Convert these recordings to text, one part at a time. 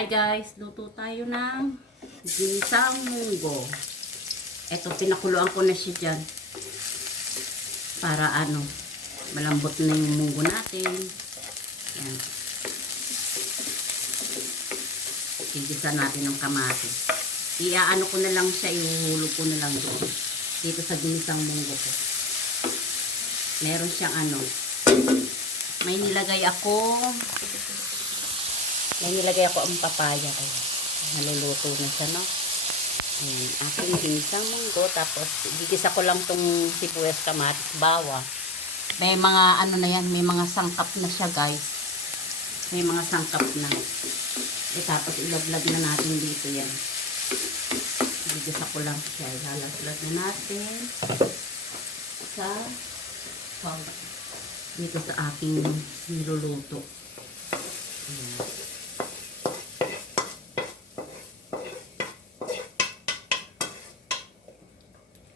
Hi guys, luto tayo ng ginisang munggo. Ito, pinakuluan ko na siya dyan. Para malambot na yung munggo natin. Yan. Igisa natin ng kamatis. Iaano ko na lang siya, ihuhulog ko na lang doon. Dito sa ginisang munggo ko. Meron siyang may nilagay ako ang papaya. Ay, naluluto na siya, no? Ayan, aking ginisang munggo. Tapos, gigisa ko lang tong sibuyas, kamatis, bawang. May mga na yan, may mga sangkap na siya, guys. May mga sangkap na. Tapos, ilaglag na natin dito yan. Gigisa ko lang siya. Ilalaglag na natin sa dito sa aking niluluto. Ayan.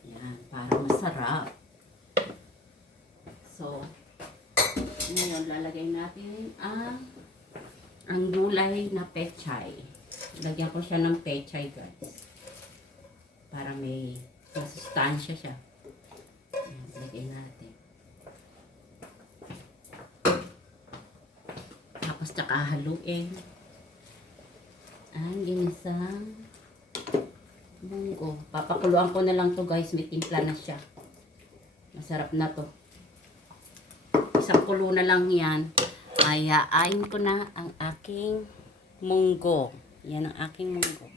Ayan, para masarap. So, ngayon lalagay natin ang gulay na pechay. Lagyan ko siya ng pechay, guys. Para may masustansya siya. Ayan, lagay natin. Tapos tsaka haluin ang ginisang munggo. Papakuluan ko na lang to, guys. May timpla na siya. Masarap na to. Isang kulo na lang yan. Ayain ko na ang aking munggo. Yan ang aking munggo.